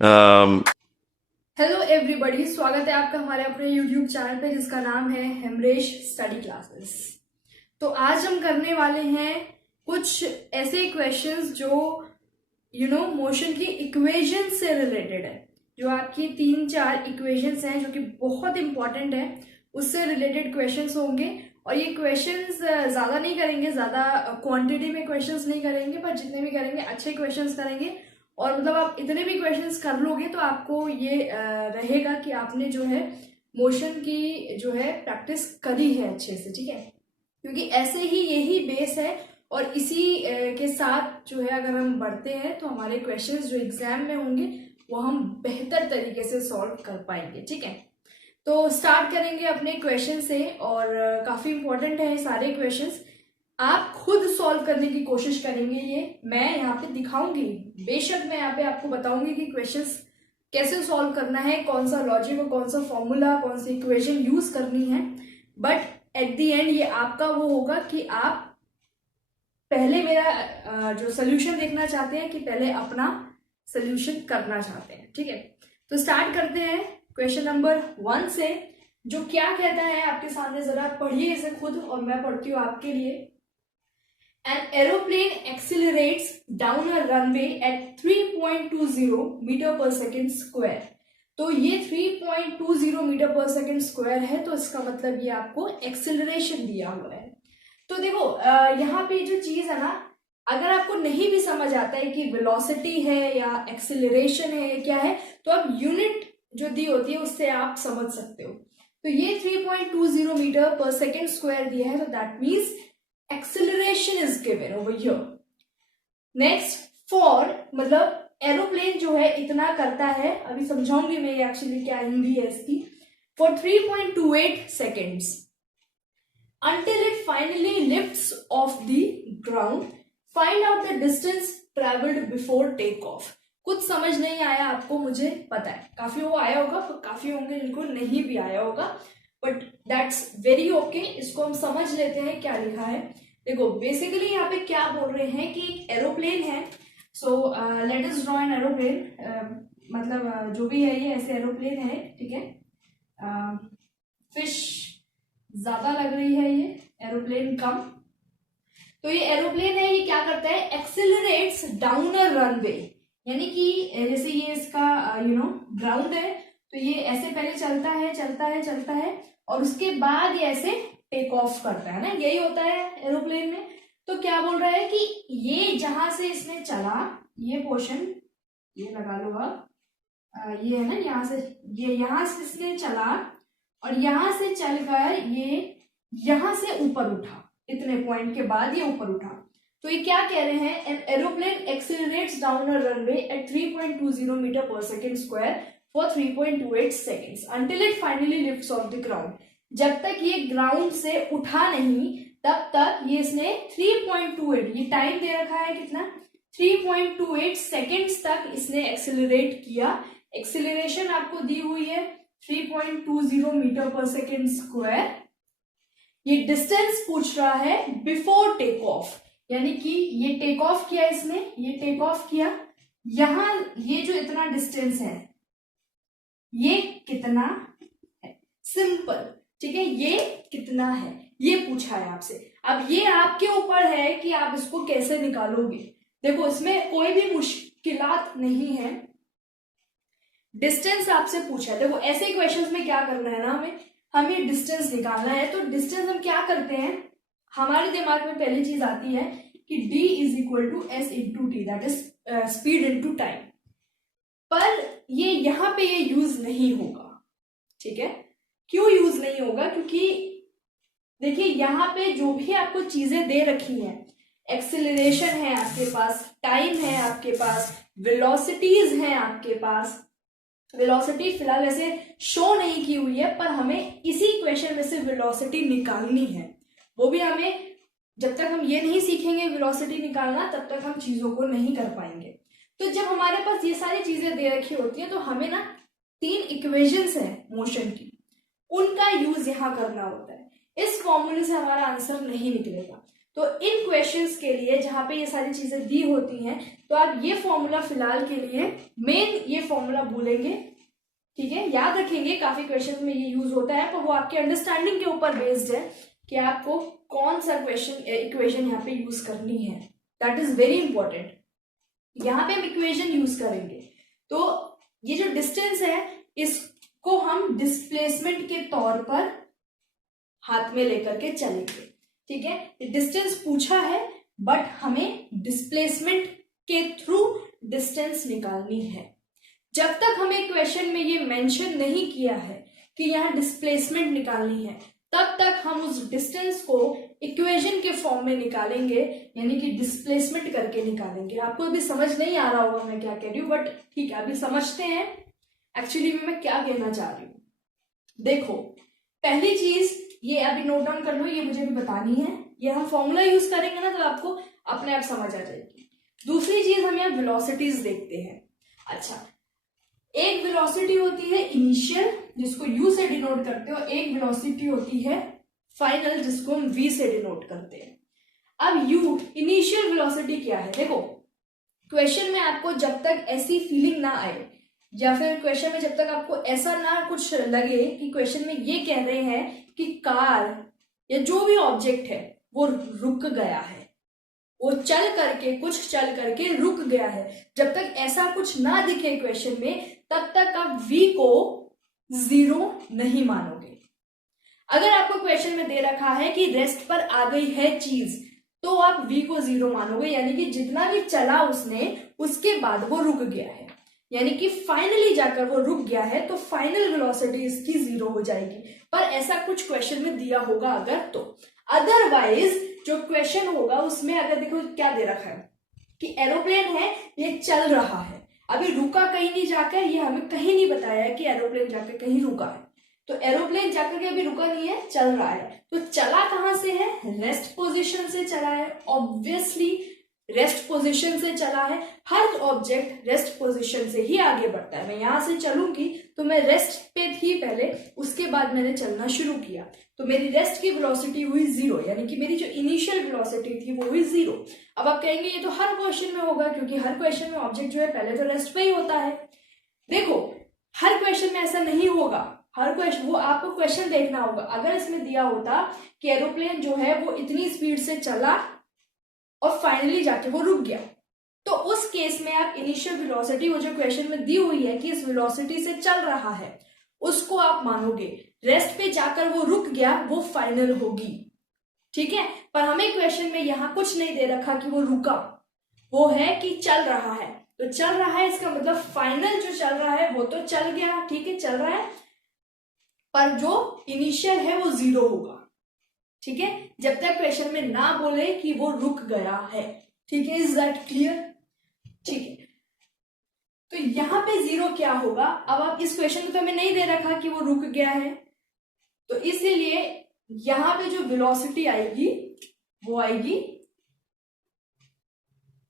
Hello everybody, स्वागत है आपका हमारे अपने यूट्यूब चैनल पे जिसका नाम है हेमरेश स्टडी क्लासेस। तो आज हम करने वाले हैं कुछ ऐसे क्वेश्चंस जो मोशन की इक्वेशन से रिलेटेड है। जो आपकी 3-4 इक्वेशंस हैं जो कि बहुत इंपॉर्टेंट है, उससे रिलेटेड क्वेश्चंस होंगे। और ये क्वेश्चंस ज़्यादा नहीं करेंगे, ज़्यादा क्वांटिटी में क्वेश्चंस नहीं करेंगे, पर जितने भी करेंगे अच्छे क्वेश्चंस करेंगे। और मतलब आप इतने भी क्वेश्चंस कर लोगे तो आपको ये रहेगा कि आपने जो है मोशन की जो है प्रैक्टिस करी है अच्छे से, ठीक है। क्योंकि ऐसे ही यही बेस है और इसी के साथ जो है अगर हम बढ़ते हैं तो हमारे क्वेश्चंस जो एग्जाम में होंगे वो हम बेहतर तरीके से सॉल्व कर पाएंगे, ठीक है। तो स्टार्ट करेंगे अपने क्वेश्चन से और काफ़ी इंपॉर्टेंट है सारे क्वेश्चंस। आप खुद सॉल्व करने की कोशिश करेंगे, ये मैं यहाँ पे दिखाऊंगी। बेशक मैं यहाँ पे आपको बताऊंगी कि क्वेश्चंस कैसे सॉल्व करना है, कौन सा लॉजिक और कौन सा फॉर्मूला, कौन सी इक्वेशन यूज करनी है। बट एट द एंड ये आपका वो होगा कि आप पहले मेरा जो सोल्यूशन देखना चाहते हैं कि पहले अपना सोल्यूशन करना चाहते हैं, ठीक है। तो स्टार्ट करते हैं क्वेश्चन नंबर 1 से, जो क्या कहता है आपके सामने। जरा पढ़िए इसे खुद और मैं पढ़ती हूँ आपके लिए। An aeroplane accelerates down a runway at 3.20 metre per second square. तो ये 3.20 मीटर पर सेकेंड स्क्वायर है, तो इसका मतलब ये आपको एक्सेलरेशन दिया हुआ है। तो देखो यहाँ पे जो चीज है ना, अगर आपको नहीं भी समझ आता है कि वेलोसिटी है या एक्सेलरेशन है या क्या है, तो आप यूनिट जो दी होती है उससे आप समझ सकते हो। तो ये 3.20 मीटर पर सेकेंड स्क्वायर दिया है, तो that means acceleration is given over here. Next, for मतलब एरोप्लेन जो है इतना करता है, अभी समझाऊंगी मैं ये एक्चुअली क्या हिंदी है इसकी। For 3.28 seconds until it finally lifts off the ground. Find out the distance traveled before takeoff. कुछ समझ नहीं आया आपको, मुझे पता है काफी वो आया होगा, काफी होंगे जिनको नहीं भी आया होगा, बट दैट्स वेरी ओके। इसको हम समझ लेते हैं क्या लिखा है। देखो बेसिकली यहाँ पे क्या बोल रहे हैं कि एरोप्लेन है। So let us draw an aeroplane. मतलब जो भी है ये ऐसे एरोप्लेन है, ठीक है। फिश ज्यादा लग रही है, ये एरोप्लेन कम। तो ये एरोप्लेन है, ये क्या करता है, एक्सिलरेट्स डाउन अ रनवे। यानी कि जैसे ये इसका ग्राउंड है, तो ये ऐसे पहले चलता है चलता है चलता है और उसके बाद ये ऐसे टेक ऑफ करता है ना, यही होता है एरोप्लेन में। तो क्या बोल रहा है कि ये जहां से इसने चला, ये पोर्शन ये लगा लो आप, ये है ना, यहाँ से इसने चला और यहां से चलकर ये यहां से ऊपर उठा, इतने पॉइंट के बाद ये ऊपर उठा। तो ये क्या कह रहे हैं, an aeroplane accelerates down a runway at 3.20 metre per second square for 3.28 seconds until it finally lifts off the ground. जब तक ये ग्राउंड से उठा नहीं तब तक ये इसने 3.28, ये टाइम दे रखा है कितना, 3.28 सेकेंड्स तक इसने एक्सिलरेट किया। एक्सिलरेशन आपको दी हुई है 3.20 मीटर पर सेकेंड स्क्वायर। ये डिस्टेंस पूछ रहा है बिफोर टेक ऑफ, यानी कि ये टेक ऑफ किया इसने, ये टेक ऑफ किया, यहां ये जो इतना डिस्टेंस है ये कितना है, सिंपल, ठीक है। ये कितना है ये पूछा है आपसे। अब ये आपके ऊपर है कि आप इसको कैसे निकालोगे। देखो इसमें कोई भी मुश्किलात नहीं है, डिस्टेंस आपसे पूछा है। देखो ऐसे क्वेश्चंस में क्या करना है ना, हमें डिस्टेंस निकालना है। तो डिस्टेंस हम क्या करते हैं, हमारे दिमाग में पहली चीज आती है कि d is equal to S into T, that is speed into time. पर ये यहाँ पे ये यूज नहीं होगा, ठीक है। क्यों यूज नहीं होगा, क्योंकि देखिए यहाँ पे जो भी आपको चीजें दे रखी हैं, एक्सेलरेशन है आपके पास, टाइम है आपके पास, वेलोसिटीज हैं आपके पास। वेलोसिटी फिलहाल ऐसे शो नहीं की हुई है, पर हमें इसी क्वेश्चन में से वेलोसिटी निकालनी है। वो भी हमें, जब तक हम ये नहीं सीखेंगे वेलोसिटी निकालना, तब तक हम चीजों को नहीं कर पाएंगे। तो जब हमारे पास ये सारी चीजें दे रखी होती है, तो हमें ना 3 इक्वेशंस है मोशन की, उनका यूज यहाँ करना होता है। इस फॉर्मूले से हमारा आंसर नहीं निकलेगा। तो इन क्वेश्चंस के लिए जहां पे ये सारी चीजें दी होती हैं, तो आप ये फॉर्मूला फिलहाल के लिए मेन ये फॉर्मूला भूलेंगे, ठीक है। याद रखेंगे, काफी क्वेश्चन में ये यूज होता है, पर वो आपके अंडरस्टैंडिंग के ऊपर बेस्ड है कि आपको कौन सा इक्वेशन यहाँ पे यूज करनी है। That is very important. यहाँ पे हम इक्वेशन यूज करेंगे, तो ये जो डिस्टेंस है इसको हम डिस्प्लेसमेंट के तौर पर हाथ में लेकर के चलेंगे, ठीक है। डिस्टेंस पूछा है बट हमें डिस्प्लेसमेंट के थ्रू डिस्टेंस निकालनी है। जब तक हमें क्वेश्चन में ये मेंशन नहीं किया है कि यहाँ डिस्प्लेसमेंट निकालनी है, तब तक हम उस डिस्टेंस को इक्वेशन के फॉर्म में निकालेंगे, यानी कि डिस्प्लेसमेंट करके निकालेंगे। आपको अभी समझ नहीं आ रहा होगा मैं क्या कह रही हूँ, बट ठीक है, अभी समझते हैं एक्चुअली मैं क्या कहना चाह रही हूँ। देखो, पहली चीज ये अभी नोट डाउन कर लो, ये मुझे भी बतानी है। ये हम फॉर्मूला यूज करेंगे ना, तो आपको अपने आप समझ आ जाएगी। दूसरी चीज हम यहाँ वेलोसिटीज देखते हैं। अच्छा, एक वेलोसिटी होती है इनिशियल, जिसको यू से डिनोट करते हो, एक वेलोसिटी होती है फाइनल, जिसको हम वी से डिनोट करते हैं। अब यू इनिशियल वेलोसिटी क्या है? देखो, क्वेश्चन में आपको जब तक ऐसी फीलिंग ना आए, या फिर क्वेश्चन में जब तक आपको ऐसा ना कुछ लगे कि क्वेश्चन में ये कह रहे हैं कि कार या जो भी ऑब्जेक्ट है वो रुक गया है, वो चल करके रुक गया है, जब तक ऐसा कुछ ना दिखे क्वेश्चन में, तब तक आप v को 0 नहीं मानोगे। अगर आपको क्वेश्चन में दे रखा है कि रेस्ट पर आ गई है चीज, तो आप v को 0 मानोगे, यानी कि जितना भी चला उसने, उसके बाद वो रुक गया है, यानी कि फाइनली जाकर वो रुक गया है, तो फाइनल वेलोसिटी इसकी 0 हो जाएगी। पर ऐसा कुछ क्वेश्चन में दिया होगा अगर तो, अदरवाइज जो क्वेश्चन होगा उसमें अगर देखो क्या दे रखा है कि एरोप्लेन है, ये चल रहा है, अभी रुका कहीं नहीं जाकर, ये हमें कहीं नहीं बताया कि एरोप्लेन जाकर कहीं रुका है। तो एरोप्लेन जाकर के अभी रुका नहीं है, चल रहा है। तो चला कहां से है? रेस्ट पोजीशन से चला है, ऑब्वियसली रेस्ट पोजीशन से चला है। हर ऑब्जेक्ट रेस्ट पोजीशन से ही आगे बढ़ता है। मैं यहां से चलूंगी तो मैं रेस्ट पे थी पहले, उसके बाद मैंने चलना शुरू किया, तो मेरी रेस्ट की वेलोसिटी हुई 0, यानी कि मेरी जो इनिशियल वेलोसिटी थी वो हुई 0। अब आप कहेंगे ये तो हर क्वेश्चन में होगा, क्योंकि हर क्वेश्चन में ऑब्जेक्ट जो है पहले तो रेस्ट पे ही होता है। देखो, हर क्वेश्चन में ऐसा नहीं होगा, हर क्वेश्चन वो आपको क्वेश्चन देखना होगा। अगर इसमें दिया होता कि एरोप्लेन जो है वो इतनी स्पीड से चला और फाइनली जाके वो रुक गया, तो उस केस में आप इनिशियल वेलोसिटी, वो जो क्वेश्चन में दी हुई है कि इस वेलोसिटी से चल रहा है, उसको आप मानोगे। रेस्ट पे जाकर वो रुक गया, वो फाइनल होगी, ठीक है। पर हमें क्वेश्चन में यहां कुछ नहीं दे रखा कि वो रुका, वो है कि चल रहा है। तो चल रहा है, इसका मतलब फाइनल जो चल रहा है वो तो चल गया, ठीक है, चल रहा है, पर जो इनिशियल है वो 0 होगा, ठीक है, जब तक क्वेश्चन में ना बोले कि वो रुक गया है, ठीक है। Is that clear? ठीक है, तो यहां पे 0 क्या होगा? अब आप इस क्वेश्चन में तो हमें नहीं दे रखा कि वो रुक गया है, तो इसलिए यहां पे जो वेलोसिटी आएगी वो आएगी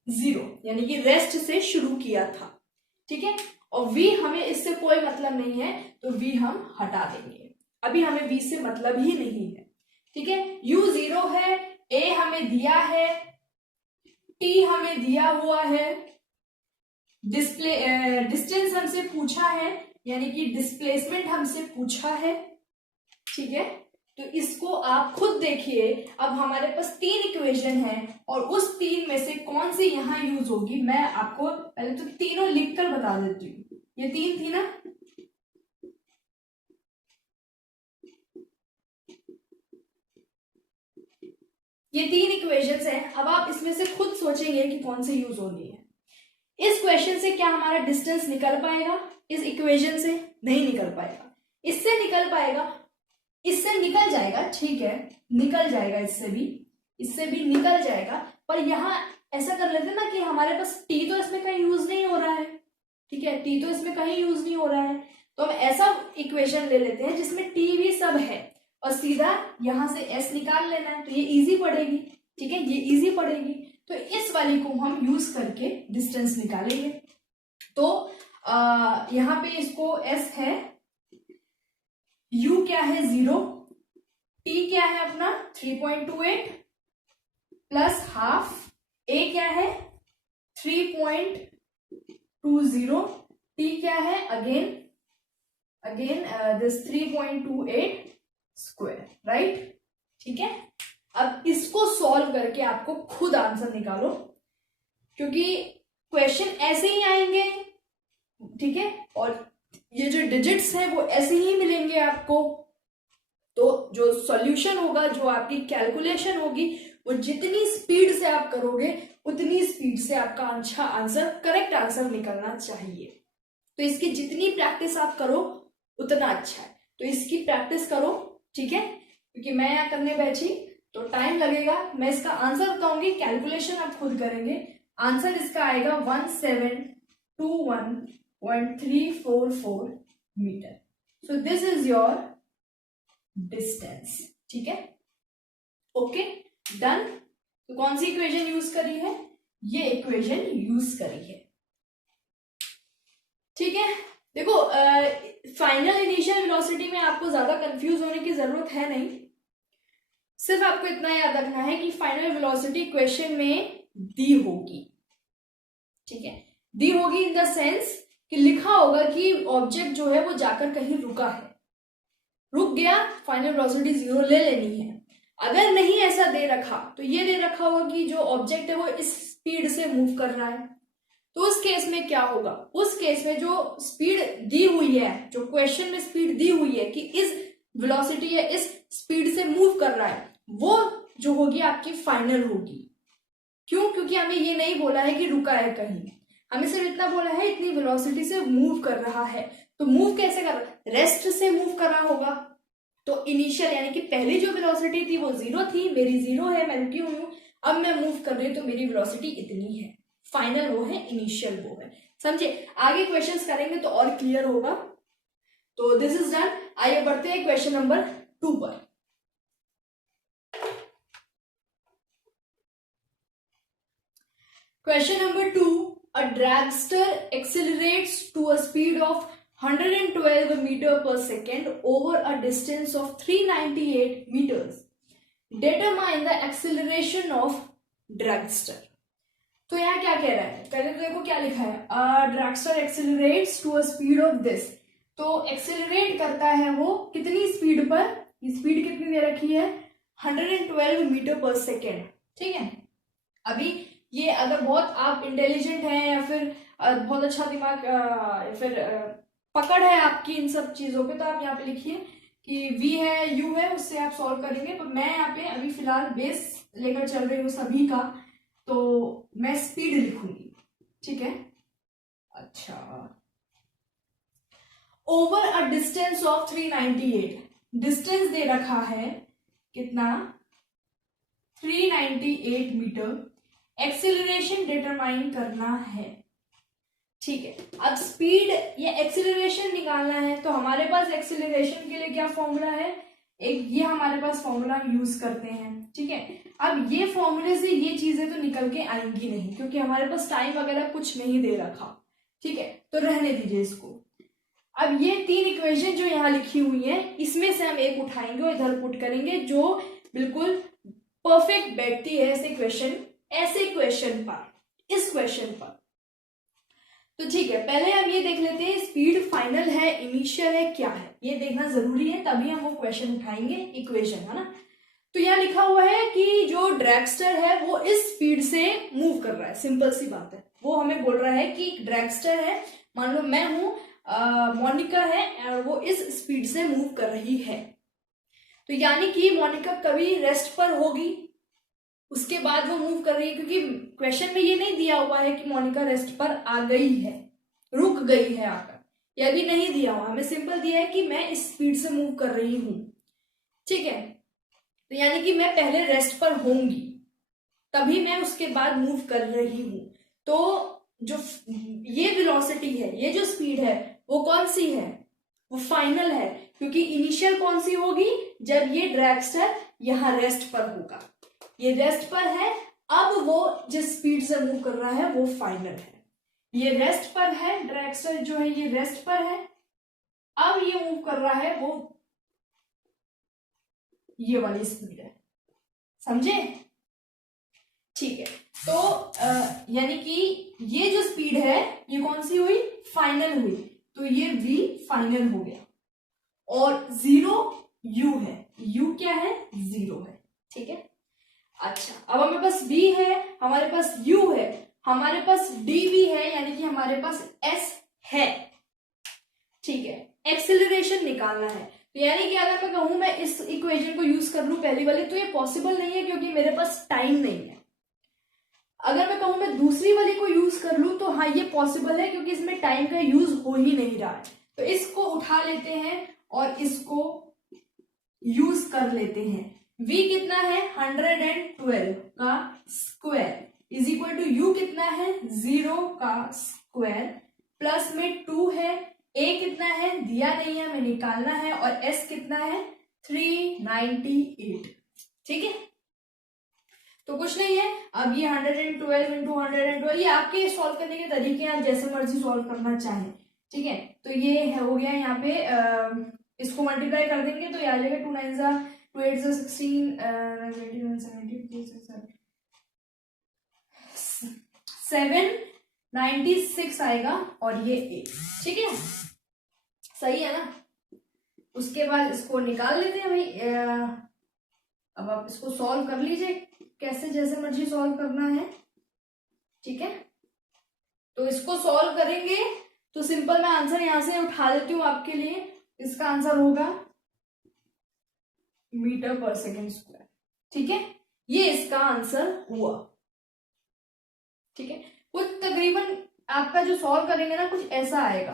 0, यानी कि रेस्ट से शुरू किया था, ठीक है। और v हमें इससे कोई मतलब नहीं है, तो v हम हटा देंगे, अभी हमें v से मतलब ही नहीं है, ठीक है। u 0 है, a हमें दिया है, t हमें दिया हुआ है, डिस्टेंस हमसे पूछा है, यानी कि डिस्प्लेसमेंट हमसे पूछा है, ठीक है। तो इसको आप खुद देखिए। अब हमारे पास 3 इक्वेशन है, और उस 3 में से कौन सी यहां यूज होगी, मैं आपको पहले तो तीनों लिखकर बता देती हूँ। ये 3 थी ना, ये 3 इक्वेशंस हैं। अब आप इसमें से खुद सोचेंगे कि कौन सी यूज होनी है। इस क्वेश्चन से क्या हमारा डिस्टेंस निकल पाएगा? इस इक्वेशन से नहीं निकल पाएगा। इससे निकल पाएगा, इससे निकल जाएगा, ठीक है, निकल जाएगा, इससे भी निकल जाएगा। पर यहां ऐसा कर लेते ना कि हमारे पास टी तो इसमें कहीं यूज नहीं हो रहा है, ठीक है, टी तो इसमें कहीं यूज नहीं हो रहा है, तो हम ऐसा इक्वेशन ले लेते हैं जिसमें टी भी सब है, और सीधा यहां से एस निकाल लेना है, तो ये इजी पड़ेगी, ठीक है, ये इजी पड़ेगी। तो इस वाली को हम यूज करके डिस्टेंस निकालेंगे। तो यहाँ पे इसको एस है, u क्या है 0, t क्या है अपना 3.28, प्लस हाफ, ए क्या है 3.20, टी क्या है अगेन दिस 3.28 स्क्वायर, राइट। ठीक है, अब इसको सॉल्व करके आपको खुद आंसर निकालो, क्योंकि क्वेश्चन ऐसे ही आएंगे, ठीक है, और ये जो डिजिट्स हैं वो ऐसे ही मिलेंगे आपको। तो जो सॉल्यूशन होगा, जो आपकी कैलकुलेशन होगी, वो जितनी स्पीड से आप करोगे उतनी स्पीड से आपका अच्छा आंसर, करेक्ट आंसर निकलना चाहिए। तो इसकी जितनी प्रैक्टिस आप करो उतना अच्छा है। तो इसकी प्रैक्टिस करो, ठीक है, क्योंकि मैं यहाँ करने बैठी तो टाइम लगेगा। मैं इसका आंसर बताऊंगी, कैलकुलेशन आप खुद करेंगे। आंसर इसका आएगा 1721.344 meter. So this is your distance, ठीक है, ओके डन। तो कौन सी इक्वेशन यूज करी है, ये इक्वेशन यूज करी है, ठीक है। देखो फाइनल इनिशियल वेलोसिटी में आपको ज्यादा कंफ्यूज होने की जरूरत है नहीं, सिर्फ आपको इतना याद रखना है कि फाइनल वेलोसिटी क्वेश्चन में दी होगी, ठीक है, दी होगी इन द सेंस कि लिखा होगा कि ऑब्जेक्ट जो है वो जाकर कहीं रुका है, रुक गया, फाइनल वेलोसिटी 0 ले लेनी है। अगर नहीं ऐसा दे रखा तो ये दे रखा होगा कि जो ऑब्जेक्ट है वो इस स्पीड से मूव कर रहा है। तो उस केस में क्या होगा, उस केस में जो स्पीड दी हुई है, जो क्वेश्चन में स्पीड दी हुई है कि इस वेलोसिटी या इस स्पीड से मूव कर रहा है, वो जो होगी आपकी फाइनल होगी। क्यों, क्योंकि हमें ये नहीं बोला है कि रुका है कहीं, हमें सिर्फ इतना बोला है इतनी वेलोसिटी से मूव कर रहा है। तो मूव कैसे कर रहा है, रेस्ट से मूव कर रहा होगा। तो इनिशियल यानी कि पहली जो वेलोसिटी थी वो 0 थी, मेरी 0 है, मैं रुकी हुई हूं, अब मैं मूव कर रही हूं तो मेरी वेलोसिटी इतनी है। फाइनल वो है, इनिशियल वो है, समझे। आगे क्वेश्चंस करेंगे तो और क्लियर होगा। तो दिस इज डन। आइए बढ़ते हैं क्वेश्चन नंबर 2 पर। Question number 2. A dragster accelerates to a speed of 112 meter per second over a distance of 398 meters. Determine the acceleration of dragster. तो यहाँ क्या कह रहा है, पहले तो देखो क्या लिखा है, dragster accelerates to a speed of this. तो एक्सेलरेट करता है वो कितनी स्पीड पर, स्पीड कितनी दे रखी है 112 मीटर पर सेकेंड, ठीक है। अभी ये अगर बहुत आप इंटेलिजेंट हैं या फिर बहुत अच्छा दिमाग या फिर पकड़ है आपकी इन सब चीजों पे, तो आप यहाँ पे लिखिए कि v है u है, उससे आप सॉल्व करेंगे। तो मैं यहाँ पे अभी फिलहाल बेस लेकर चल रही हूँ सभी का, तो मैं स्पीड लिखूंगी, ठीक है। अच्छा, over a distance of 398, distance दे रखा है कितना 398 मीटर, एक्सीलरेशन डिटरमाइन करना है, ठीक है। अब स्पीड या एक्सीलरेशन निकालना है, तो हमारे पास एक्सीलरेशन के लिए क्या फॉर्मूला है, एक ये हमारे पास फॉर्मूला यूज करते हैं, ठीक है। अब ये फॉर्मूले से ये चीजें तो निकल के आएंगी नहीं, क्योंकि हमारे पास टाइम वगैरह कुछ नहीं दे रखा, ठीक है, तो रहने दीजिए इसको। अब ये 3 इक्वेशन जो यहाँ लिखी हुई है, इसमें से हम एक उठाएंगे और इधर पुट करेंगे, जो बिल्कुल परफेक्ट बैठती है ऐसे क्वेश्चन पर, इस क्वेश्चन पर। तो ठीक है, पहले हम ये देख लेते हैं स्पीड फाइनल है, इनिशियल है, क्या है, ये देखना जरूरी है, तभी हम वो क्वेश्चन उठाएंगे, इक्वेशन, है ना। तो यहाँ लिखा हुआ है कि जो ड्रैगस्टर है वो इस स्पीड से मूव कर रहा है, सिंपल सी बात है। वो हमें बोल रहा है कि ड्रैगस्टर है, मान लो मैं हूं, मोनिका है, और वो इस स्पीड से मूव कर रही है। तो यानी कि मोनिका कभी रेस्ट पर होगी, उसके बाद वो मूव कर रही है, क्योंकि क्वेश्चन में ये नहीं दिया हुआ है कि मोनिका रेस्ट पर आ गई है, रुक गई है आकर, यह भी नहीं दिया हुआ, हमें सिंपल दिया है कि मैं इस स्पीड से मूव कर रही हूं, ठीक है। तो यानी कि मैं पहले रेस्ट पर होंगी, तभी मैं उसके बाद मूव कर रही हूं। तो जो ये वेलोसिटी है, ये जो स्पीड है, वो कौन सी है, वो फाइनल है, क्योंकि इनिशियल कौन सी होगी, जब ये ड्रैगस्टर यहां रेस्ट पर होगा, ये रेस्ट पर है, अब वो जिस स्पीड से मूव कर रहा है वो फाइनल है। ये रेस्ट पर है, ड्रैगस्टर जो है ये रेस्ट पर है, अब ये मूव कर रहा है वो ये वाली स्पीड है, समझे। ठीक है, तो यानी कि ये जो स्पीड है ये कौन सी हुई, फाइनल हुई, तो ये v फाइनल हो गया, और 0 u है, u क्या है, 0 है। ठीक है, अच्छा अब हमारे पास v है, हमारे पास u है, हमारे पास dv है, यानी कि हमारे पास s है। ठीक है, एक्सेलरेशन निकालना है, तो यानी कि अगर मैं कहूं मैं इस इक्वेशन को यूज कर लूं पहली वाली, तो ये पॉसिबल नहीं है क्योंकि मेरे पास टाइम नहीं है। अगर मैं कहूं मैं दूसरी वाली को यूज कर लूं तो हाँ ये पॉसिबल है क्योंकि इसमें टाइम का यूज हो ही नहीं रहा है। तो इसको उठा लेते हैं और इसको यूज कर लेते हैं। v कितना है, 112 का square is equal to u कितना है, 0 का स्क्वायर, प्लस में 2 है, a कितना है दिया नहीं है, हमें निकालना है, और s कितना है 398। ठीक है, तो कुछ नहीं है, अब ये 112 इंटू 112, ये आपके सॉल्व करने के तरीके हैं, आप जैसे मर्जी सॉल्व करना चाहें। ठीक है, तो ये हो गया यहाँ पे, इसको मल्टीप्लाई कर देंगे तो ये आ जाएगा 2 9 जा 2 8 जा 796 आएगा, और ये 8। ठीक है, सही है ना। उसके बाद इसको निकाल लेते हैं भाई, अब आप इसको सॉल्व कर लीजिए कैसे जैसे मर्जी सॉल्व करना है। ठीक है, तो इसको सॉल्व करेंगे तो सिंपल मैं आंसर यहां से उठा देती हूं आपके लिए। इसका आंसर होगा मीटर पर सेकेंड स्क्वायर। ठीक है, ये इसका आंसर हुआ। ठीक है, कुछ तकरीबन आपका जो सॉल्व करेंगे ना कुछ ऐसा आएगा,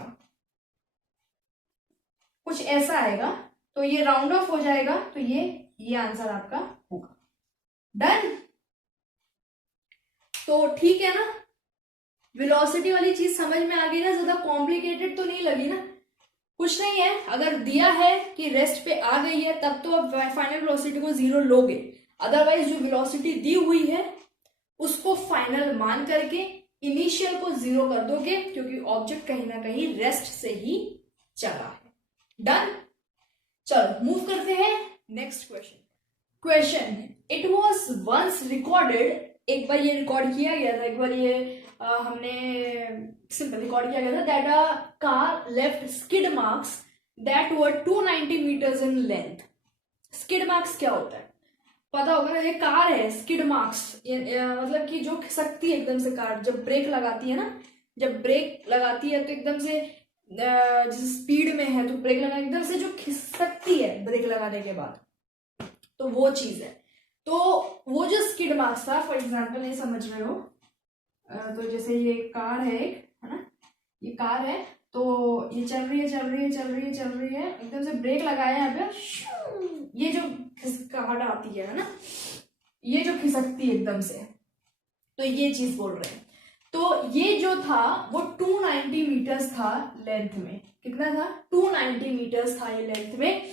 कुछ ऐसा आएगा, तो ये राउंड ऑफ हो जाएगा, तो ये आंसर आपका होगा। डन। तो ठीक है ना, वेलोसिटी वाली चीज समझ में आ गई ना, ज्यादा कॉम्प्लिकेटेड तो नहीं लगी ना। कुछ नहीं है, अगर दिया है कि रेस्ट पे आ गई है तब तो आप फाइनल वेलोसिटी को 0 लोगे, अदरवाइज जो वेलोसिटी दी हुई है उसको फाइनल मान करके इनिशियल को 0 कर दोगे, क्योंकि ऑब्जेक्ट कहीं ना कहीं रेस्ट से ही चला है। डन। चलो मूव करते हैं next question. Question, it was once recorded, एक बार ये रिकॉर्ड किया गया था, एक बार ये हमने सिंपल रिकॉर्ड किया गया था, that a car left skid marks that were 290 meters in length. Skid marks क्या होता है पता होगा ना, ये कार है, स्किड मार्क्स मतलब कि जो खिसकती है एकदम से कार, जब ब्रेक लगाती है ना, जब ब्रेक लगाती है तो एकदम से जिस स्पीड में है तो ब्रेक लगा एकदम से जो खिसकती है ब्रेक लगाने के बाद, तो वो चीज है। तो वो जो स्किड मार्क्स था, फॉर एग्जांपल ये समझ रहे हो, तो जैसे ये कार है एक, है ना, ये कार है, तो ये चल रही है चल रही है चल रही है चल रही है, एकदम से ब्रेक लगाया यहाँ पे, ये जो खिसकाहट आती है ना, ये जो खिसकती है एकदम से, तो ये चीज बोल रहे हैं। तो ये जो था वो 290 मीटर्स था लेंथ में। कितना था, 290 मीटर्स था ये लेंथ में।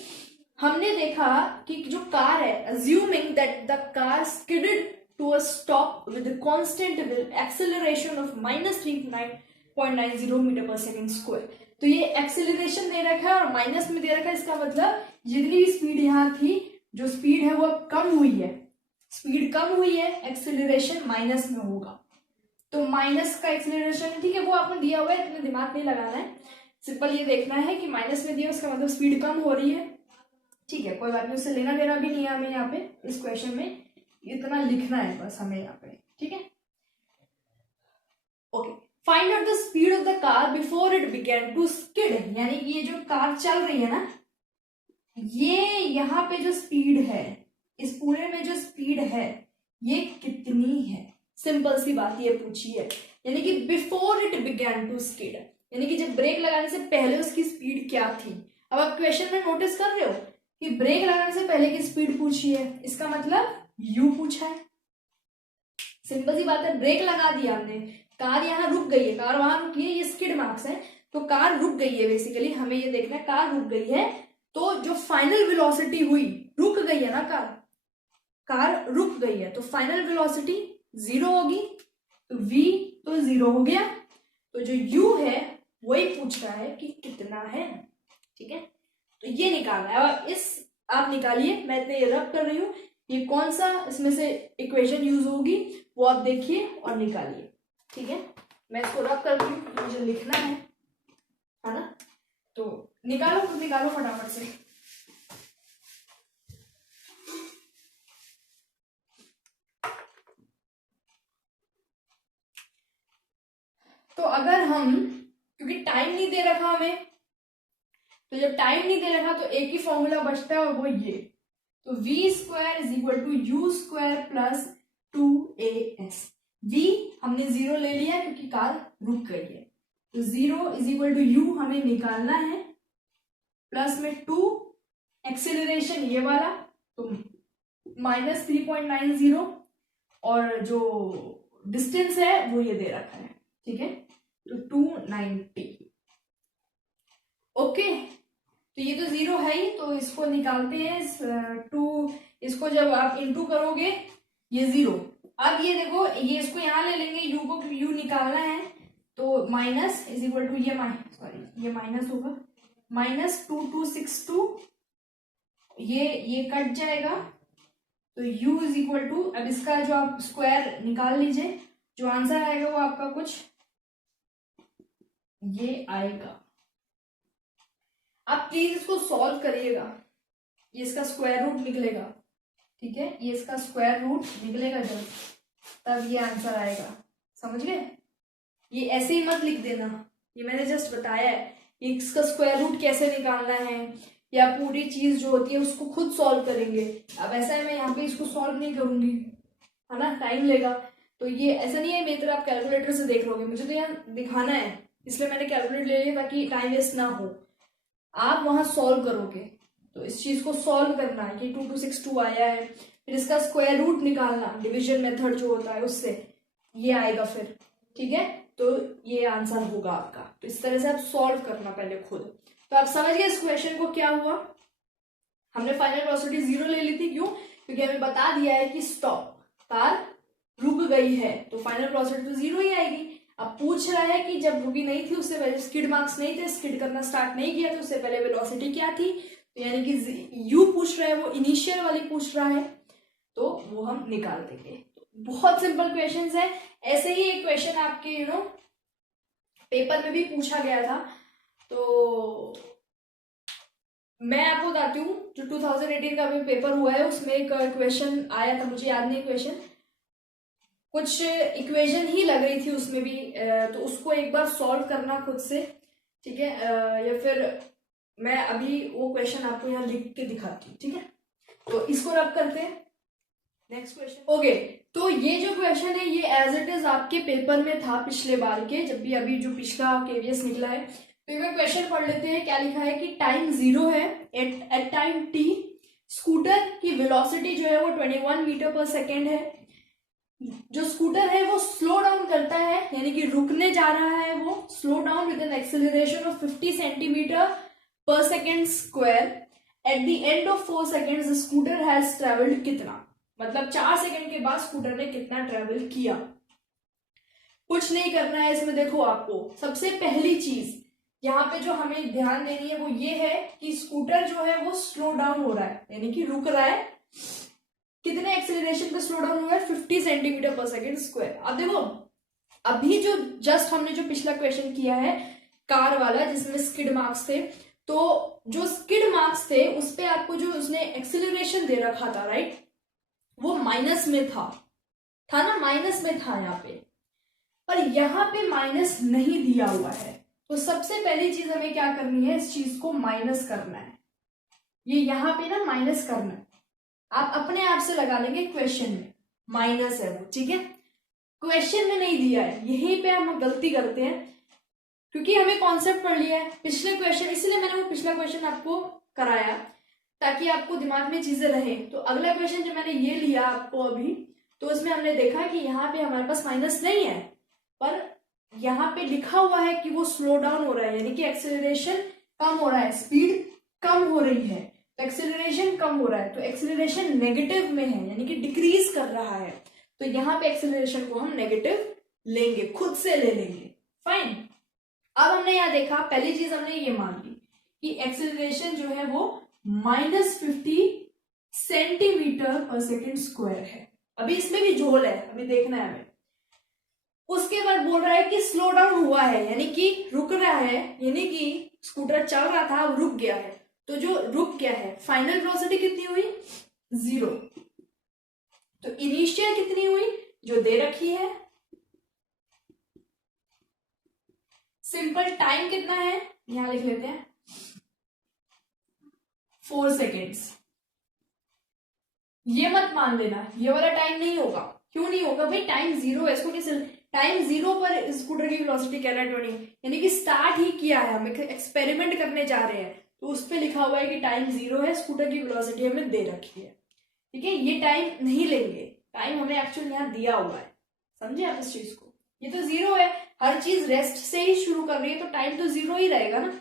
हमने देखा कि जो कार है, assuming that the car skidded to a stop with constant acceleration of -3.90 metre per second square. तो ये एक्सेलरेशन दे रखा है और माइनस में दे रखा है, इसका मतलब जितनी भी स्पीड यहाँ थी, जो स्पीड है वो अब कम हुई है, स्पीड कम हुई है, एक्सेलरेशन माइनस में होगा। तो माइनस का एक्सेलरेशन, ठीक है, वो आपने दिया हुआ है, इतना दिमाग नहीं लगाना है, सिंपल ये देखना है कि माइनस में दिया उसका मतलब स्पीड कम हो रही है। ठीक है, कोई बात नहीं, उससे लेना देना भी नहीं है हमें यहाँ पे, इस क्वेश्चन में इतना लिखना है बस हमें यहाँ पे। ठीक है, okay. Find out the speed of the car before it began to skid, यानी कि ये जो कार चल रही है ना, ये यहाँ पे जो स्पीड है, इस पूरे में जो स्पीड है ये कितनी है, सिंपल सी बात ये पूछी है। यानी कि before it began to skid, यानी कि जब ब्रेक लगाने से पहले उसकी स्पीड क्या थी। अब आप क्वेश्चन में नोटिस कर रहे हो कि ब्रेक लगाने से पहले की स्पीड पूछी है, इसका मतलब u पूछा है। सिंपल सी बात है, ब्रेक लगा दिया हमने, कार यहाँ रुक गई है, कार वहां रुकी है, ये स्किड मार्क्स है, तो कार रुक गई है। बेसिकली हमें ये देखना है, कार रुक गई है, तो जो फाइनल वेलोसिटी हुई, रुक गई है ना कार, कार रुक गई है, तो फाइनल वेलोसिटी 0 होगी, तो v तो 0 हो गया, तो जो u है वही पूछ रहा है कि कितना है। ठीक है, तो ये निकालना है, और इस आप निकालिए, मैं इतने रब कर रही हूं, ये कौन सा इसमें से इक्वेशन यूज होगी वो आप देखिए और निकालिए। ठीक है, मैं इसको रब करती हूँ, मुझे लिखना है ना, तो निकालो फटाफट से। तो अगर हम, क्योंकि टाइम नहीं दे रखा हमें, तो जब टाइम नहीं दे रखा तो एक ही फॉर्मूला बचता है और वो ये, तो v² is equal to u² plus 2as। v हमने 0 ले लिया क्योंकि कार रुक गई है, तो 0 इज इक्वल टू u हमें निकालना है, प्लस में 2 एक्सेलरेशन ये वाला, तो -3.90, और जो डिस्टेंस है वो ये दे रखा है। ठीक है, तो 290। ओके, तो ये तो 0 है ही, तो इसको निकालते हैं। 2 इसको जब आप इंटू करोगे ये 0। अब ये देखो, ये इसको यहां ले लेंगे, u को u निकालना है, तो माइनस इज इक्वल टू ये ये माइनस होगा, -2262, ये कट जाएगा, तो u इज इक्वल टू, अब इसका जो आप स्क्वायर निकाल लीजिए, जो आंसर आएगा वो आपका कुछ ये आएगा। आप प्लीज इसको सॉल्व करिएगा, ये इसका स्क्वायर रूट निकलेगा। ठीक है, ये इसका स्क्वायर रूट निकलेगा जब, तब ये आंसर आएगा। समझ गए? ये ऐसे ही मत लिख देना, ये मैंने जस्ट बताया है, ये इसका स्क्वायर रूट कैसे निकालना है, या पूरी चीज जो होती है उसको खुद सॉल्व करेंगे। अब ऐसा है, मैं यहाँ पे इसको सॉल्व नहीं करूंगी, है ना, टाइम लेगा, तो ये ऐसा नहीं है मेरी तरह आप कैलकुलेटर से देख लोगे, मुझे तो यहाँ दिखाना है, इसलिए मैंने कैलकुलेटर ले लिया ताकि टाइम वेस्ट ना हो। आप वहां सॉल्व करोगे, तो इस चीज को सॉल्व करना है कि 2262 आया है, फिर इसका स्क्वायर रूट निकालना, डिवीजन मेथड जो होता है उससे ये आएगा फिर। ठीक है, तो ये आंसर होगा आपका। तो इस तरह से आप सॉल्व करना पहले खुद। तो आप समझ गए इस क्वेश्चन को क्या हुआ? हमने फाइनल वेलोसिटी 0 ले ली थी, क्यों? क्योंकि हमें बता दिया है कि स्टॉप, कार रुक गई है, तो फाइनल वेलोसिटी तो 0 ही आएगी। अब पूछ रहा है कि जब रुकी नहीं थी उससे पहले स्किड मार्क्स नहीं थे, स्किड करना स्टार्ट नहीं किया, तो उससे पहले वेलोसिटी क्या थी, तो यानी कि यू पूछ रहा है, वो इनिशियल वाली पूछ रहा है, तो वो हम निकाल देंगे। बहुत सिंपल क्वेश्चंस है। ऐसे ही एक क्वेश्चन आपके पेपर में भी पूछा गया था, तो मैं आपको बताती हूँ, जो 2018 का भी पेपर हुआ है उसमें एक क्वेश्चन आया था, मुझे याद नहीं क्वेश्चन, कुछ इक्वेशन ही लग रही थी उसमें भी, तो उसको एक बार सॉल्व करना खुद से। ठीक है, या फिर मैं अभी वो क्वेश्चन आपको यहाँ लिख के दिखाती हूँ। ठीक है, तो इसको रब करते हैं। Next question. ओके, तो ये जो क्वेश्चन है ये एज इट इज आपके पेपर में था पिछले बार के, जब भी अभी जो पिछला केवीएस निकला है। तो एक क्वेश्चन पढ़ लेते हैं, क्या लिखा है कि टाइम 0 है, एट टाइम t स्कूटर की वेलोसिटी जो है वो 21 मीटर पर सेकेंड है। जो स्कूटर है वो स्लो डाउन करता है, यानी कि रुकने जा रहा है, वो slow down with an acceleration of 50 centimetre per second square. At the end of 4 seconds the scooter has travelled कितना, मतलब 4 सेकेंड के बाद स्कूटर ने कितना ट्रेवल किया। कुछ नहीं करना है इसमें। देखो, आपको सबसे पहली चीज यहाँ पे जो हमें ध्यान देनी है वो ये है कि स्कूटर जो है वो स्लो डाउन हो रहा है, यानी कि रुक रहा है। कितने एक्सेलरेशन पे स्लो डाउन हुआ है? 50 सेंटीमीटर पर सेकेंड स्क्वायर। अब देखो, अभी जो जस्ट हमने जो पिछला क्वेश्चन किया है कार वाला जिसमें स्किड मार्क्स थे, तो जो स्किड मार्क्स थे उस पे आपको जो उसने एक्सेलरेशन दे रखा था, राइट, वो माइनस में था ना, माइनस में था यहाँ पे, पर यहाँ पे माइनस नहीं दिया हुआ है। तो सबसे पहली चीज हमें क्या करनी है, इस चीज को माइनस करना है। ये यहाँ पे ना माइनस करना है, आप अपने आप से लगा लेंगे क्वेश्चन में माइनस है वो। ठीक है, क्वेश्चन में नहीं दिया है, यहीं पे हम गलती करते हैं, क्योंकि हमें कॉन्सेप्ट पढ़ लिया है पिछले क्वेश्चन, इसलिए मैंने वो पिछला क्वेश्चन आपको कराया ताकि आपको दिमाग में चीजें रहे। तो अगला क्वेश्चन जो मैंने ये लिया आपको अभी, तो उसमें हमने देखा कि यहाँ पे हमारे पास माइनस नहीं है, पर यहाँ पे लिखा हुआ है कि वो स्लो डाउन हो रहा है, यानी कि एक्सेलरेशन कम हो रहा है, स्पीड कम हो रही है, तो एक्सेलरेशन कम हो रहा है, तो एक्सेलरेशन नेगेटिव में है, यानी कि डिक्रीज कर रहा है। तो यहाँ पे एक्सेलरेशन को हम नेगेटिव लेंगे, खुद से ले लेंगे। फाइन। अब हमने यहाँ देखा, पहली चीज हमने ये मान ली कि एक्सेलरेशन जो है वो -50 सेंटीमीटर पर सेकेंड स्क्वायर है। अभी इसमें भी झोल है, अभी देखना है हमें। उसके बाद बोल रहा है कि स्लो डाउन हुआ है, यानी कि रुक रहा है, यानी कि स्कूटर चल रहा था अब रुक गया है। तो जो रुक गया है, फाइनल वेलोसिटी कितनी हुई? 0। तो इनिशियल कितनी हुई? जो दे रखी है। सिंपल टाइम कितना है यहां लिख लेते हैं, 4 सेकेंड्स। ये मत मान लेना ये वाला टाइम नहीं होगा। क्यों नहीं होगा भाई? टाइम 0 है, इसको कैसे टाइम 0 पर स्कूटर की वेलोसिटी कह रहा है 20, यानी कि स्टार्ट ही किया है, हम एक्सपेरिमेंट करने जा रहे हैं। तो उस पर लिखा हुआ है कि टाइम 0 है, स्कूटर की वेलोसिटी हमें दे रखी है। ठीक है, ये टाइम नहीं लेंगे, टाइम हमें एक्चुअली यहाँ दिया हुआ है। समझे आप इस चीज को? ये तो 0 है, हर चीज रेस्ट से ही शुरू कर रही है, तो टाइम तो 0 ही रहेगा ना।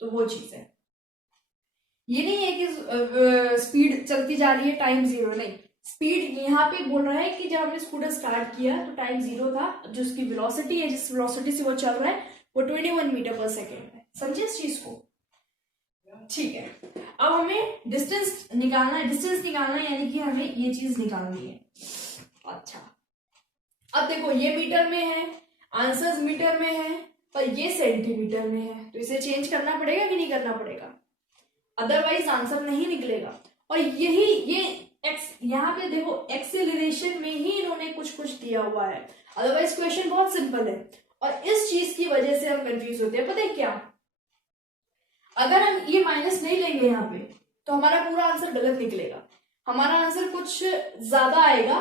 तो वो चीज है, ये नहीं है कि स्पीड चलती जा रही है टाइम 0, नहीं। स्पीड यहाँ पे बोल रहा है कि जब हमने स्कूटर स्टार्ट किया तो टाइम 0 था, जो उसकी वेलोसिटी है, जिस वेलोसिटी से वो चल रहा है वो 21 मीटर पर सेकेंड है। समझे इस चीज को? ठीक है, अब हमें डिस्टेंस निकालना है। डिस्टेंस निकालना है यानी कि हमें ये चीज निकालनी है। अच्छा, अब देखो ये मीटर में है, आंसर्स मीटर में है, पर ये सेंटीमीटर में है, तो इसे चेंज करना पड़ेगा कि नहीं करना पड़ेगा? अदरवाइज आंसर नहीं निकलेगा। और यही ये एक्स, यहाँ पे देखो एक्सेलरेशन में ही इन्होंने कुछ कुछ दिया हुआ है, अदरवाइज क्वेश्चन बहुत सिंपल है। और इस चीज की वजह से हम कंफ्यूज होते हैं। पता है क्या? अगर हम ये माइनस नहीं लेंगे यहाँ पे तो हमारा पूरा आंसर गलत निकलेगा। हमारा आंसर कुछ ज्यादा आएगा,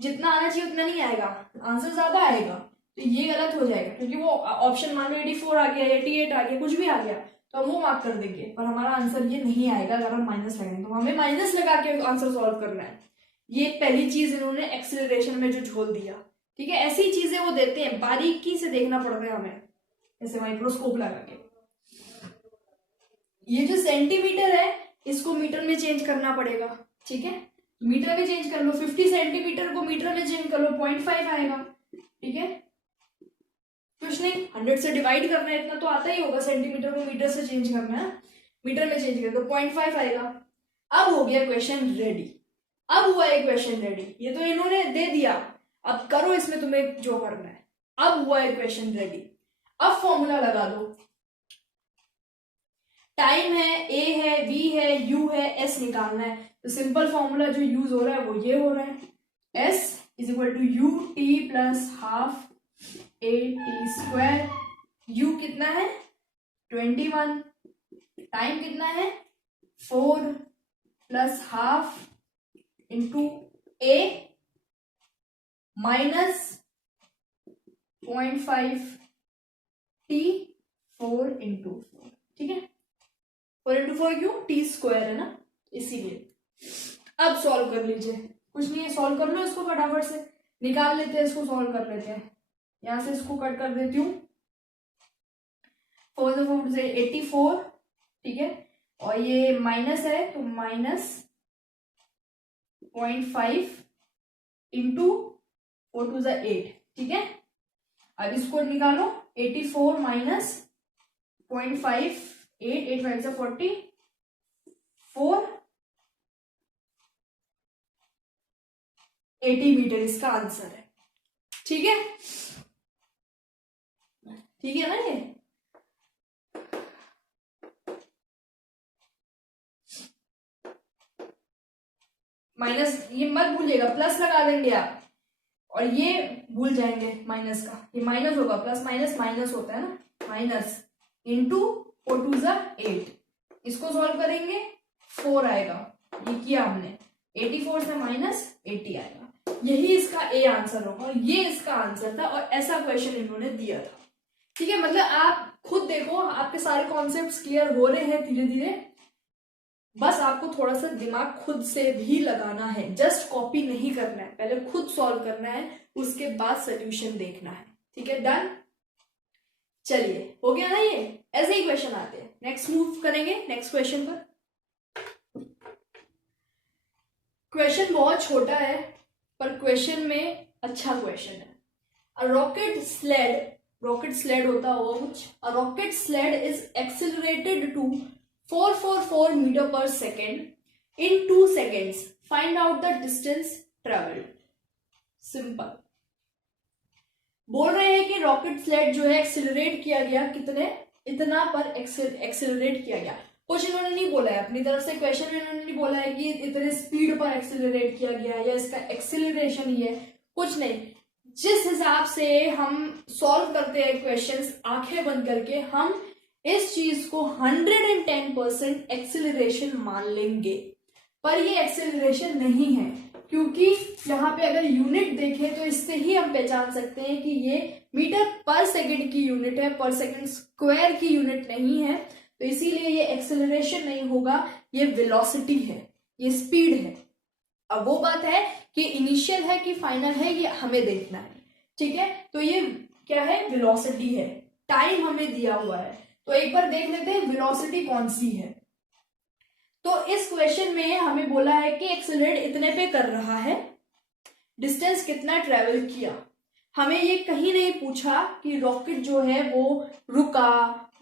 जितना आना चाहिए उतना नहीं आएगा, आंसर ज्यादा आएगा, तो ये गलत हो जाएगा। क्योंकि वो ऑप्शन मान लो 84 आ गया, 88 आ गया, कुछ भी आ गया, तो हम वो मार्क कर देंगे, पर हमारा आंसर ये नहीं आएगा अगर हम माइनस लगाएंगे। तो हमें माइनस लगा के आंसर सॉल्व करना है। ये पहली चीज इन्होंने एक्सेलरेशन में जो झोल दिया। ठीक है, ऐसी चीजें वो देते हैं, बारीकी से देखना पड़ता है हमें, जैसे माइक्रोस्कोप लगा के। ये जो सेंटीमीटर है इसको मीटर में चेंज करना पड़ेगा। ठीक है, मीटर में चेंज कर लो, 50 सेंटीमीटर को मीटर में चेंज कर लो, 0.5 आएगा। ठीक है, कुछ नहीं, 100 से डिवाइड करना है, इतना तो आता ही होगा। सेंटीमीटर को मीटर से चेंज करना है, मीटर में चेंज कर तो 0.5 आएगा। अब हो गया क्वेश्चन रेडी। अब हुआ है क्वेश्चन रेडी, ये तो इन्होंने दे दिया, अब करो इसमें तुम्हें जो करना है। अब हुआ है क्वेश्चन रेडी, अब फॉर्मूला लगा दो। टाइम है, ए है, वी है, यू है, एस निकालना है। तो सिंपल फॉर्मूला जो यूज हो रहा है वो ये हो रहा है, S is equal to U T plus half A T square. U कितना है? 21। टाइम कितना है? 4 plus half into A minus 0.5 T 4 into 4। ठीक है, 4 इंटू 4 क्यों? टी स्क्वायर है ना, इसीलिए। अब सॉल्व कर लीजिए, कुछ नहीं है, सॉल्व कर लो इसको फटाफट से, निकाल लेते हैं इसको, सॉल्व कर लेते हैं। यहां से इसको कट कर देती हूँ, 4 से 4 से 84। ठीक है, और ये माइनस है तो माइनस 0.5 इंटू 4 टू 8। ठीक है, अब इसको निकालो, 84 माइनस 0.5, 8 5 से 40, 4 80 मीटर इसका आंसर है। ठीक है, ठीक है ना? ये माइनस, ये मत भूलिएगा, प्लस लगा देंगे आप, और ये भूल जाएंगे माइनस का, ये माइनस होगा, प्लस माइनस माइनस होता है ना, माइनस इंटू 4 टू 8। इसको सॉल्व करेंगे 4 आएगा, ये किया हमने, 84 से माइनस 80 आएगा। यही इसका ए आंसर होगा, और ये इसका आंसर था, और ऐसा क्वेश्चन इन्होंने दिया था। ठीक है, मतलब आप खुद देखो, आपके सारे कॉन्सेप्ट्स क्लियर हो रहे हैं धीरे धीरे, बस आपको थोड़ा सा दिमाग खुद से भी लगाना है, जस्ट कॉपी नहीं करना है, पहले खुद सॉल्व करना है, उसके बाद सोल्यूशन देखना है। ठीक है, डन? चलिए, हो गया ना? ये ऐसे ही क्वेश्चन आते हैं। नेक्स्ट मूव करेंगे नेक्स्ट क्वेश्चन पर। क्वेश्चन बहुत छोटा है, पर क्वेश्चन में अच्छा क्वेश्चन है। अ रॉकेट स्लेड होता हुआ कुछ, a rocket sled is accelerated to 444 meter per second in 2 seconds find out the distance travelled. Simple बोल रहे हैं कि रॉकेट फ्लाइट जो है एक्सेलरेट किया गया कितने, इतना पर एक्सेलरेट किया गया। कुछ इन्होंने नहीं बोला है अपनी तरफ से, क्वेश्चन में इन्होंने नहीं बोला है कि इतने स्पीड पर एक्सेलरेट किया गया या इसका एक्सेलरेशन ही है, कुछ नहीं। जिस हिसाब से हम सॉल्व करते हैं क्वेश्चंस आंखें बंद करके, हम इस चीज को 110% एक्सेलरेशन मान लेंगे, पर ये एक्सेलरेशन नहीं है, क्योंकि यहाँ पे अगर यूनिट देखें तो इससे ही हम पहचान सकते हैं कि ये मीटर पर सेकंड की यूनिट है, पर सेकंड स्क्वायर की यूनिट नहीं है। तो इसीलिए ये एक्सेलरेशन नहीं होगा, ये वेलोसिटी है, ये स्पीड है। अब वो बात है कि इनिशियल है कि फाइनल है, ये हमें देखना है, ठीक है। तो ये क्या है, वेलोसिटी है, टाइम हमें दिया हुआ है। तो एक बार देख लेते हैं वेलोसिटी कौन सी है। तो इस क्वेश्चन में हमें बोला है कि एक्सेलरेट इतने पे कर रहा है, डिस्टेंस कितना ट्रेवल किया। हमें ये कहीं नहीं पूछा कि रॉकेट जो है वो रुका,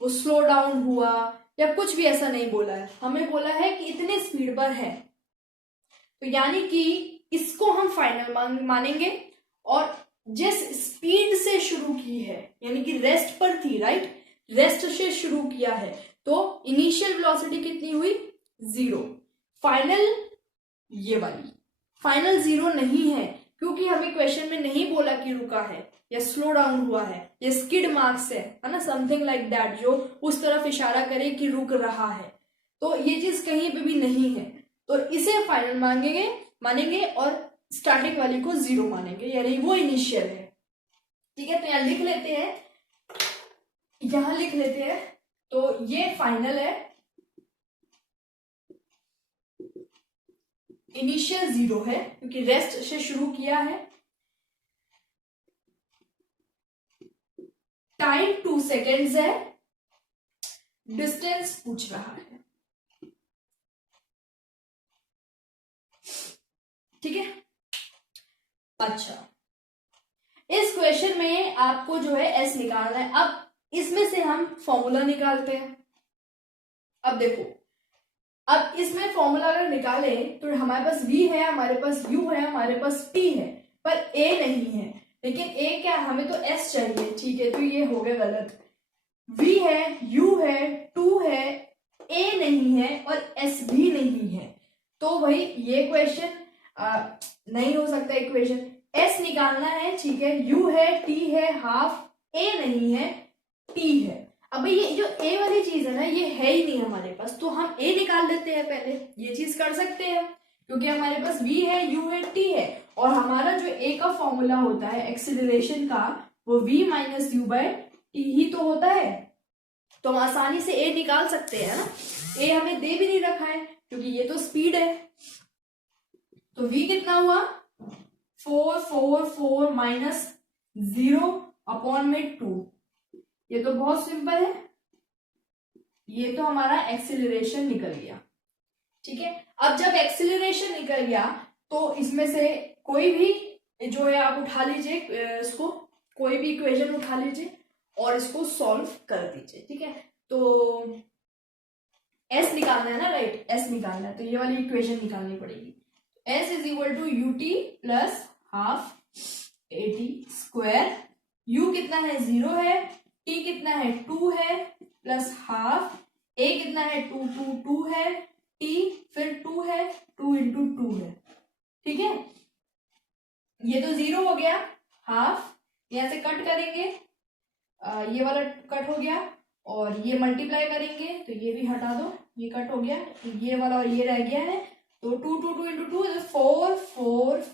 वो स्लो डाउन हुआ, या कुछ भी ऐसा नहीं बोला है। हमें बोला है कि इतने स्पीड पर है, तो यानी कि इसको हम फाइनल मानेंगे। और जिस स्पीड से शुरू की है, यानी कि रेस्ट पर थी, राइट, रेस्ट से शुरू किया है, तो इनिशियल वेलोसिटी कितनी हुई, 0। फाइनल ये वाली, फाइनल 0 नहीं है, क्योंकि हमें क्वेश्चन में नहीं बोला कि रुका है या स्लो डाउन हुआ है या स्किड मार्क्स है ना, समथिंग लाइक दैट, जो उस तरफ इशारा करे कि रुक रहा है। तो ये चीज कहीं पे भी नहीं है, तो इसे फाइनल मानेंगे और स्टार्टिंग वाली को 0 मानेंगे, यानी वो इनिशियल है, ठीक है। तो यहाँ लिख लेते हैं, तो ये फाइनल है, इनिशियल 0 है क्योंकि रेस्ट से शुरू किया है, टाइम 2 seconds है, डिस्टेंस पूछ रहा है, ठीक है। अच्छा, इस क्वेश्चन में आपको जो है एस निकालना है। अब इसमें से हम फॉर्मूला निकालते हैं। अब देखो, अब इसमें फॉर्मूला अगर निकाले तो हमारे पास v है, हमारे पास u है, हमारे पास t है, पर a नहीं है। लेकिन a क्या, हमें तो s चाहिए, ठीक है। तो ये हो गया गलत, v है, u है, 2 है, a नहीं है और s भी नहीं है। तो भाई ये क्वेश्चन नहीं हो सकता इक्वेशन। s निकालना है, ठीक है, u है, t है, हाफ, a नहीं है, t है। अब ये जो a वाली चीज है ना, ये है ही नहीं हमारे पास, तो हम a निकाल लेते हैं पहले, ये चीज कर सकते हैं, क्योंकि हमारे पास v है, u है, t है, और हमारा जो a का फॉर्मूला होता है एक्सीलरेशन का, वो v minus u by t ही तो होता है। तो हम आसानी से a निकाल सकते हैं ना, a हमें दे भी नहीं रखा है क्योंकि ये तो स्पीड है। तो v कितना हुआ, 4 माइनस 0 अपॉन में 2, ये तो बहुत सिंपल है, ये तो हमारा एक्सीलरेशन निकल गया, ठीक है। अब जब एक्सीलरेशन निकल गया तो इसमें से कोई भी जो है आप उठा लीजिए, इसको कोई भी इक्वेशन उठा लीजिए और इसको सॉल्व कर दीजिए, ठीक है। तो s निकालना है ना, राइट, s निकालना है, तो ये वाली इक्वेशन निकालनी पड़ेगी। s is equal to ut plus half at square, u कितना है, 0 है, t कितना है, 2 है, प्लस हाफ, a कितना है, 2 है, t फिर 2 है, 2 इंटू 2 है, ठीक है। ये तो 0 हो गया, हाफ यहां से कट करेंगे, ये वाला कट हो गया, और ये मल्टीप्लाई करेंगे तो ये भी हटा दो, ये कट हो गया, तो ये वाला और ये रह गया है, तो 2 इंटू 2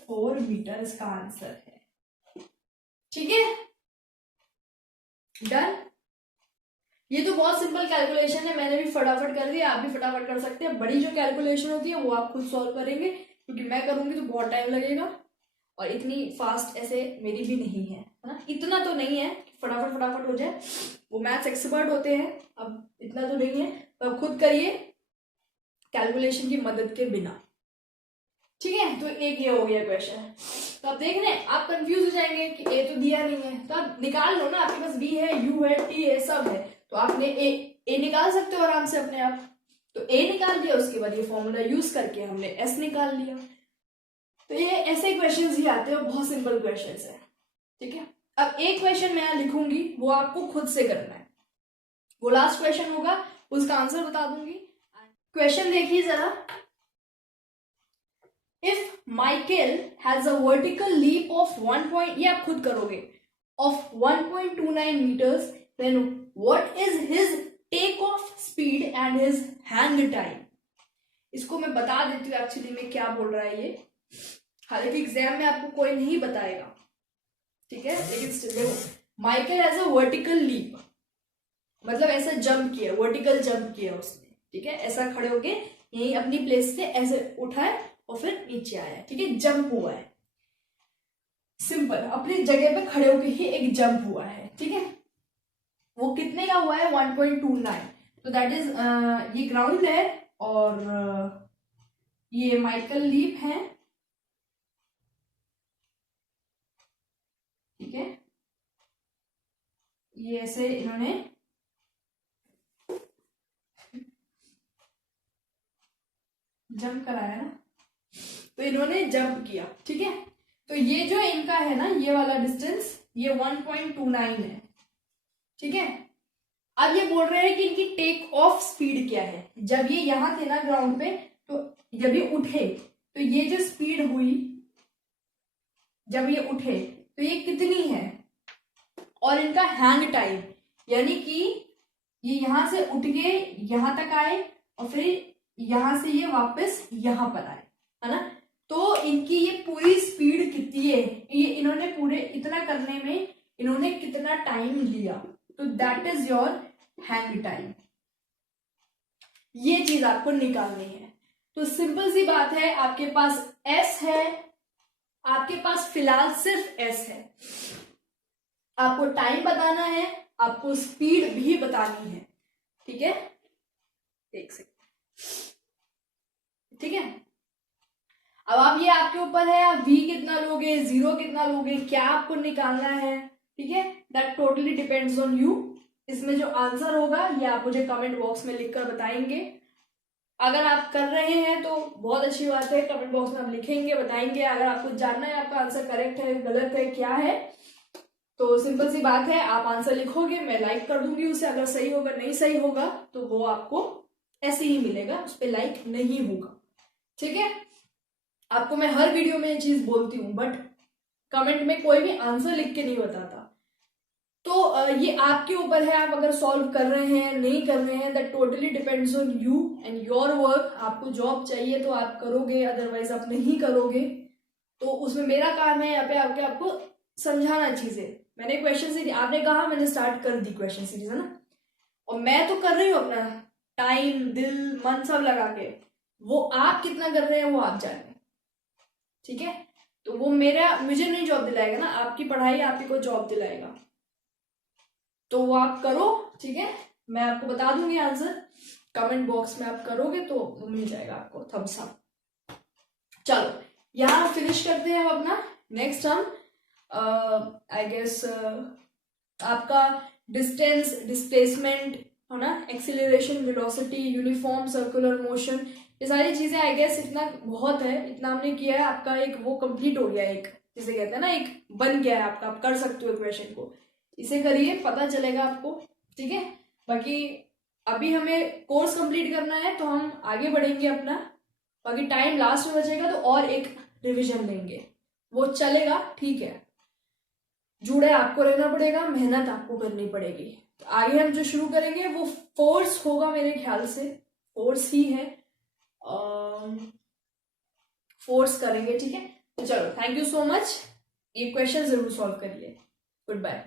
4 मीटर इसका आंसर है, ठीक है, डन। ये तो बहुत सिंपल कैलकुलेशन है, मैंने भी फटाफट कर दिया, आप भी फटाफट कर सकते हैं। बड़ी जो कैलकुलेशन होती है वो आप खुद सॉल्व करेंगे, क्योंकि मैं करूंगी तो बहुत टाइम लगेगा और इतनी फास्ट ऐसे मेरी भी नहीं है ना, इतना तो नहीं है फटाफट हो जाए, वो मैथ्स एक्सपर्ट होते हैं, अब इतना तो नहीं है, तो अब खुद करिए कैलकुलेशन की मदद के बिना, ठीक है। तो एक ये हो गया क्वेश्चन। तो आप देख रहे हैं, आप कंफ्यूज हो जाएंगे कि ए तो दिया नहीं है, तो आप निकाल लो ना, आपके पास बी है, यू है, टी है, सब है, तो आपने ए निकाल सकते हो आराम से अपने आप। तो a निकाल दिया, उसके बाद ये फॉर्मूला यूज करके हमने s निकाल लिया। तो ये ऐसे क्वेश्चंस ही आते हैं, बहुत सिंपल क्वेश्चंस है, ठीक है। अब एक क्वेश्चन मैं यहाँ लिखूंगी, वो आपको खुद से करना है, वो लास्ट क्वेश्चन होगा, उसका आंसर बता दूंगी। क्वेश्चन देखिए जरा। If Michael has a vertical leap of 1 point, ये आप खुद करोगे, of 1.29 meters, then what is his take off speed and his hang time. इसको मैं बता देती हूँ एक्चुअली में क्या बोल रहा है ये, हालांकि एग्जाम में आपको कोई नहीं बताएगा, ठीक है, लेकिन देखो, Michael has a vertical leap, मतलब ऐसा जंप किया, वर्टिकल जंप किया उसने, ठीक है, ऐसा खड़े होके यही अपनी प्लेस से ऐसे उठाए और फिर नीचे आया, ठीक है, जंप हुआ है, सिंपल, अपनी जगह पे खड़े होके ही एक जंप हुआ है, ठीक है। वो कितने का हुआ है? 1.29, तो दैट इज ये ग्राउंड है और ये माइकल लीप है, ठीक है, ये ऐसे इन्होंने जंप कराया ना, तो इन्होंने जंप किया, ठीक है। तो ये जो इनका है ना, ये वाला डिस्टेंस, ये 1.29 है, ठीक है। अब ये बोल रहे हैं कि इनकी टेक ऑफ स्पीड क्या है। जब ये यहां थे ना ग्राउंड पे, तो जब ये उठे तो ये जो स्पीड हुई, जब ये उठे तो ये कितनी है, और इनका हैंग टाइम, यानी कि ये यहां से उठ के यहां तक आए और फिर यहां से ये वापस यहां पर आए, है ना। तो इनकी ये पूरी स्पीड कितनी है, ये इन्होंने पूरे इतना करने में इन्होंने कितना टाइम लिया, तो that is your hang time. ये चीज आपको निकालनी है। तो सिंपल सी बात है, आपके पास s है, आपके पास फिलहाल सिर्फ s है, आपको टाइम बताना है, आपको स्पीड भी बतानी है, ठीक है, देख सकते, ठीक है। अब आप ये आपके ऊपर है, आप v कितना लोगे, 0 कितना लोगे, क्या आपको निकालना है, ठीक है, that totally depends on you. इसमें जो आंसर होगा ये आप मुझे कमेंट बॉक्स में लिखकर बताएंगे। अगर आप कर रहे हैं तो बहुत अच्छी बात है, कमेंट बॉक्स में आप लिखेंगे, बताएंगे। अगर आपको जानना है आपका आंसर करेक्ट है, गलत है, क्या है, तो सिंपल सी बात है, आप आंसर लिखोगे, मैं लाइक कर दूंगी उसे। अगर सही होगा, नहीं सही होगा तो वो आपको ऐसे ही मिलेगा, उस पर लाइक नहीं होगा, ठीक है। आपको मैं हर वीडियो में ये चीज बोलती हूँ, बट कमेंट में कोई भी आंसर लिख के नहीं बताता। तो ये आपके ऊपर है, आप अगर सॉल्व कर रहे हैं, नहीं कर रहे हैं, that totally depends on you and your work. आपको जॉब चाहिए तो आप करोगे, अदरवाइज आप नहीं करोगे। तो उसमें मेरा काम है यहाँ पे आके आपको समझाना चीजें। मैंने क्वेश्चन सीरीज, आपने कहा मैंने स्टार्ट कर दी क्वेश्चन सीरीज, है ना, और मैं तो कर रही हूँ अपना टाइम, दिल, मन सब लगा के। वो आप कितना कर रहे हैं वो आप जाने, ठीक है। तो वो मुझे नहीं जॉब दिलाएगा ना, आपकी पढ़ाई आप ही को जॉब दिलाएगा। तो वो आप करो, ठीक है, मैं आपको बता दूंगी आंसर, कमेंट बॉक्स में आप करोगे तो वो मिल जाएगा आपको थम्स अप। चलो यहाँ फिनिश करते हैं हम अपना। नेक्स्ट हम आई गेस आपका डिस्टेंस, डिस्प्लेसमेंट, है ना, acceleration, velocity, uniform circular motion, ये सारी चीजें आई गेस इतना बहुत है, इतना हमने किया है, आपका एक वो कंप्लीट हो गया, एक जिसे कहते हैं ना, एक बन गया है आपका, आप कर सकते हो क्वेश्चन को। इसे करिए, पता चलेगा आपको, ठीक है। बाकी अभी हमें कोर्स कंप्लीट करना है तो हम आगे बढ़ेंगे अपना, बाकी टाइम लास्ट में बचेगा तो और एक रिवीजन लेंगे, वो चलेगा, ठीक है। जुड़े आपको रहना पड़ेगा, मेहनत आपको करनी पड़ेगी। तो आगे हम जो शुरू करेंगे वो फोर्स होगा, मेरे ख्याल से फोर्स ही है, फोर्स करेंगे, ठीक है। तो चलो, थैंक यू सो मच, ये क्वेश्चन जरूर सॉल्व करिए। Good bye.